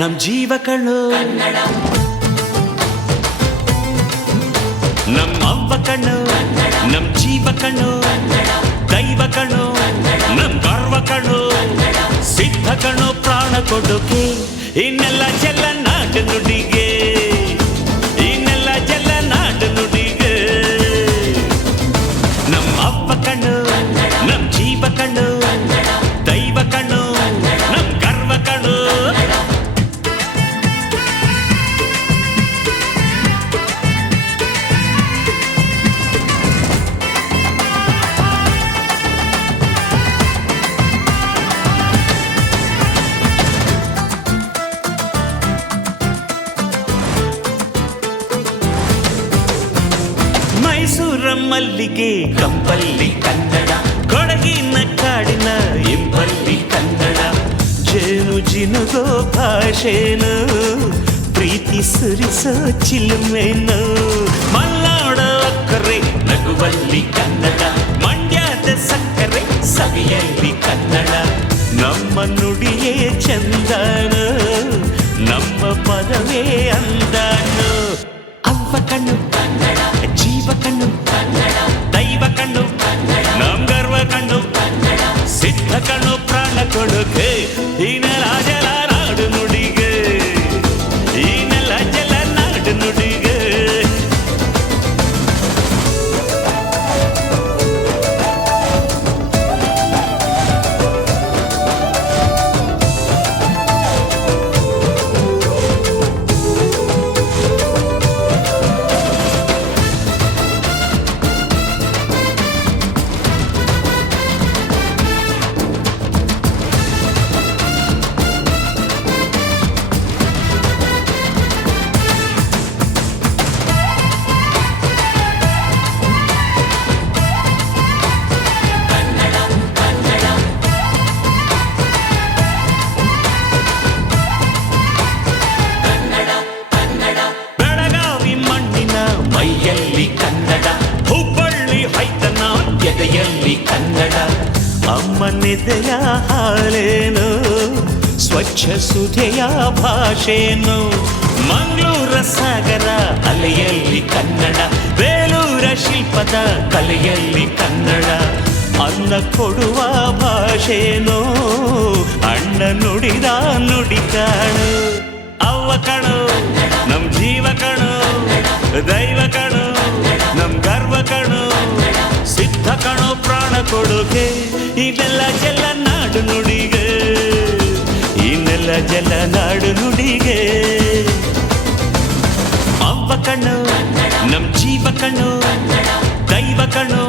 ನಮ್ ಜೀವ ಕಣ್ಣು ನಮ್ಮ ಅವ್ವ ಕಣ್ಣು ನಮ್ ಜೀವ ಕಣ್ಣು ದೈವ ಕಣ್ಣು ನಮ್ ಗರ್ವ ಕಣ್ಣು ಸಿದ್ಧ ಕಣ್ಣು ಪ್ರಾಣ ಕೊಡೋಕೆ ಇನ್ನೆಲ್ಲ ಜಲ ನಾಡು ನುಡಿಗೆ ಇನ್ನೆಲ್ಲ ಜಲ ನಾಡು ನುಡಿಗೆ ನಮ್ಮ ಅವ್ವ ಕಣ್ಣು ನಮ್ ಜೀವ ಕಣ್ಣು ದೈವ ಕಣ್ಣು ನಮ್ ಗರ್ವ ಕಣ್ಣು ಮೈಸೂರ ಮಲ್ಲಿಗೆ ಕಂಪಲ್ಲಿ ಕನ್ನಡ ಕೊಡಗಿನ ಕಾಡಿನ ಇಂಪಲ್ಲಿ ಕನ್ನಡ ಜೇನು ಜಿನುಗೋ ಭಾಷೆನು ಪ್ರೀತಿ ಸುರಿಸೋ ಚಿಲುಮೆನು ಮಲ್ನಾಡ ಅಕ್ಕರೆ ನಗುವಲ್ಲಿ ಕನ್ನಡ ಮಂಡ್ಯದ ಸಕ್ಕರೆ ಸವಿಯಲ್ಲಿ ಕನ್ನಡ ನಮ್ಮ ನುಡಿಯೇ ಚಂದನು ನಮ್ಮ ಪದವೇ ಅಂದನು ಅವ್ವ ಕಣ್ಣು ಕನ್ನಡ ಜೀವ ಕಣ್ಣು ಕನ್ನಡ ದೈವ ಕಣ್ಣು ನಮ್ ಗರ್ವ ಕಣ್ಣು ಸಿದ್ಧ ಕಣ್ಣು ಪ್ರಾಣ ಕೊಡುಗೆ ಈ ನೆಲ ಜಲ ನಾಡು ನುಡಿಗೆ ಈ ನೆಲ ಜಲ ನಾಡು ನುಡಿಗೆ ಮೈಯಲ್ಲಿ ಕನ್ನಡ ಹುಬ್ಬಳ್ಳಿ ಹೈತನ ಎದೆಯಲ್ಲಿ ಕನ್ನಡ ಅಮ್ಮನೆದೆಯ ಹಾಲೇನು ಸ್ವಚ್ಛ ಸುಧೆಯ ಭಾಷೆನು ಮಂಗಳೂರ ಸಾಗರ ಅಲೆಯಲ್ಲಿ ಕನ್ನಡ ಬೇಲೂರ ಶಿಲ್ಪದ ಕಲೆಯಲ್ಲಿ ಕನ್ನಡ ಅನ್ನ ಕೊಡುವ ಭಾಷೆನು ಅಣ್ಣ ನುಡಿದ ನುಡಿ ಕಾಣು ಅವ್ವ ಕಣು ನಮ್ ಜೀವ ಕಣು ದೈವ ಕಣು ನಮ್ ಗರ್ವ ಕಣು ಸಿದ್ಧ ಕಣು ಪ್ರಾಣ ಕೊಡುಗೆ ಇದೆಲ್ಲ ಜಲ ನಾಡು ನುಡಿಗೆ ಇನ್ನೆಲ್ಲ ಜಲ ನಾಡು ನುಡಿಗೆ ಅವ್ವ ಕಣ್ಣು ನಮ್ ಜೀವ ಕಣ್ಣು ದೈವ ಕಣ್ಣು